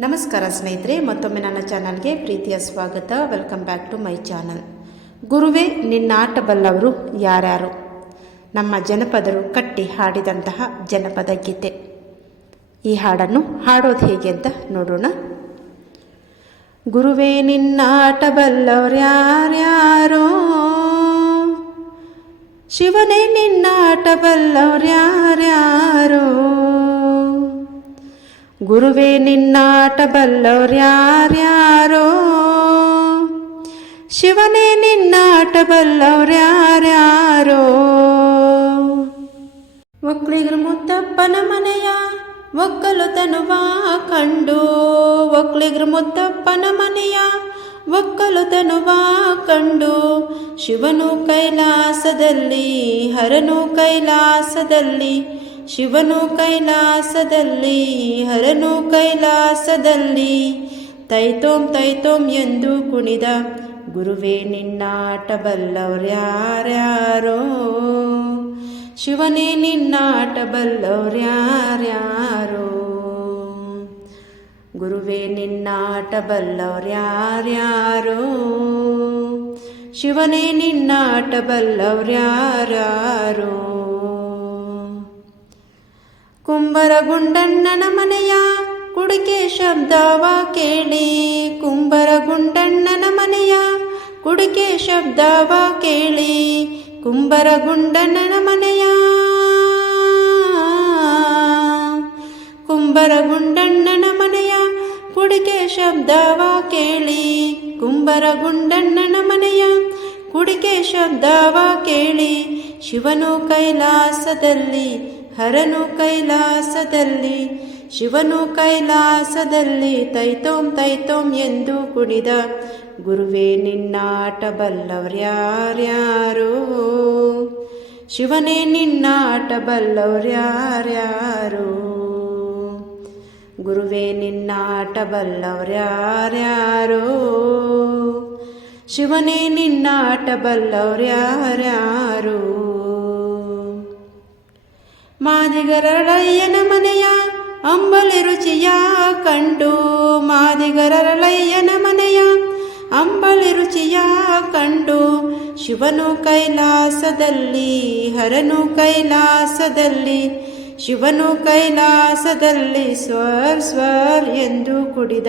ನಮಸ್ಕಾರ ಸ್ನೇಹಿತರೆ, ಮತ್ತೊಮ್ಮೆ ನನ್ನ ಚಾನಲ್ಗೆ ಪ್ರೀತಿಯ ಸ್ವಾಗತ. Welcome back to my channel ಗುರುವೇ ನಿನ್ನಾಟ ಬಲ್ಲವರು ಯಾರ್ಯಾರು? ನಮ್ಮ ಜನಪದರು ಕಟ್ಟಿ ಹಾಡಿದಂತಹ ಜನಪದ ಗೀತೆ. ಈ ಹಾಡನ್ನು ಹಾಡೋದು ಹೇಗೆ ಅಂತ ನೋಡೋಣ. ಗುರುವೇ ನಿನ್ನಾಟ ಬಲ್ಲವರು ಯಾರ್ಯಾರೋ? ಶಿವನೇ ನಿನ್ನಾಟ ಬಲ್ಲವರು ಯಾರ್ಯಾರೋ? ಗುರುವೇ ನಿನ್ನಾಟ ಬಲ್ಲವ್ರ್ಯಾರ್ಯಾರೋ? ಶಿವನೇ ನಿನ್ನಾಟ ಬಲ್ಲವ್ರ್ಯಾರ್ಯಾರೋ? ಒಕ್ಳಿಗ್ರ ಮುತ್ತಪ್ಪನ ಮನೆಯ ಒಕ್ಕಲು ತನುವ ಕಂಡು ಒಕ್ಳಿಗ್ರ ಮುತ್ತಪ್ಪನ ಮನೆಯ ಒಕ್ಕಲು ತನುವ ಕಂಡು, ಶಿವನು ಕೈಲಾಸದಲ್ಲಿ, ಹರನು ಕೈಲಾಸದಲ್ಲಿ ಶಿವನು ಕೈಲಾಸದಲ್ಲಿ, ಹರನು ಕೈಲಾಸದಲ್ಲಿ, ತೈತೋಂ ತೈತೋಂ ಎಂದು ಕುಣಿದ, ಗುರುವೇ ನಿನ್ನಾಟ ಬಲ್ಲವ್ರ್ಯಾರ್ಯಾರೋ ಶಿವನೇ ನಿನ್ನಾಟ ಬಲ್ಲವ್ರ್ಯಾರ್ಯಾರೋ ಗುರುವೇ ನಿನ್ನಾಟ ಬಲ್ಲವ್ರ್ಯಾರ್ಯಾರೋ ಶಿವನೇ ನಿನ್ನಾಟ ಬಲ್ಲವ್ರ್ಯಾರ್ಯಾರೋ ಕುಂಬರಗುಂಡಣ್ಣನ ಮನೆಯ ಕುಡಿಕೆ ಶಬ್ದವ ಕೇಳಿ. ಕುಂಬರಗುಂಡಣ್ಣನ ಮನೆಯ ಕುಡಿಕೆ ಶಬ್ದವ ಕೇಳಿ. ಕುಂಬರಗುಂಡಣ್ಣನ ಮನೆಯ ಕುಂಬರಗುಂಡಣ್ಣನ ಮನೆಯ ಕುಡಿಕೆ ಶಬ್ದವ ಕೇಳಿ. ಕುಂಬರಗುಂಡಣ್ಣನ ಮನೆಯ ಕುಡಿಕೆ ಶಬ್ದವ ಕೇಳಿ. ಶಿವನು ಕೈಲಾಸದಲ್ಲಿ ಹರನು ಕೈಲಾಸದಲ್ಲಿ, ಶಿವನು ಕೈಲಾಸದಲ್ಲಿ ತೈತೋಂ ತೈತೋಂ ಎಂದು ಕುಡಿದ ಗುರುವೇ ನಿನ್ನಾಟ ಬಲ್ಲವ್ರ್ಯಾರ್ಯಾರೋ ಶಿವನೇ ನಿನ್ನಾಟ ಬಲ್ಲವ್ರ್ಯಾರ್ಯಾರೋ ಗುರುವೇ ನಿನ್ನಾಟ ಬಲ್ಲವ್ರ್ಯಾರ್ಯಾರೋ ಶಿವನೇ ನಿನ್ನಾಟ ಬಲ್ಲವ್ರ್ಯಾರ್ಯಾರೋ ಮಾದಿಗರಳಯ್ಯನ ಮನೆಯ ಅಂಬಲಿ ರುಚಿಯ ಕಂಡು ಮಾದಿಗರಳಯ್ಯನ ಮನೆಯ ಅಂಬಲಿ ರುಚಿಯ ಕಂಡು ಶಿವನು ಕೈಲಾಸದಲ್ಲಿ, ಹರನು ಕೈಲಾಸದಲ್ಲಿ, ಶಿವನು ಕೈಲಾಸದಲ್ಲಿ ಸ್ವರ್ ಸ್ವರ್ ಎಂದು ಕುಡಿದ.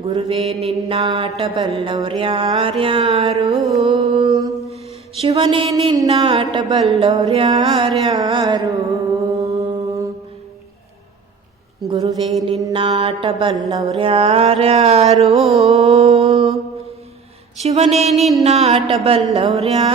ಗುರುವೇ ನಿನ್ನಾಟ ಬಲ್ಲವ್ರ್ಯಾರ್ಯಾರು ಶಿವನೇ ನಿನ್ನಾಟ ಬಲ್ಲವ್ರ್ಯಾರ್ಯಾರೋ ಗುರುವೇ ನಿನ್ನಾಟ ಬಲ್ಲವ್ರ್ಯಾರ್ಯಾರೋ? ಶಿವನೇ ನಿನ್ನಾಟ ಬಲ್ಲವ್ರ್ಯಾರೋ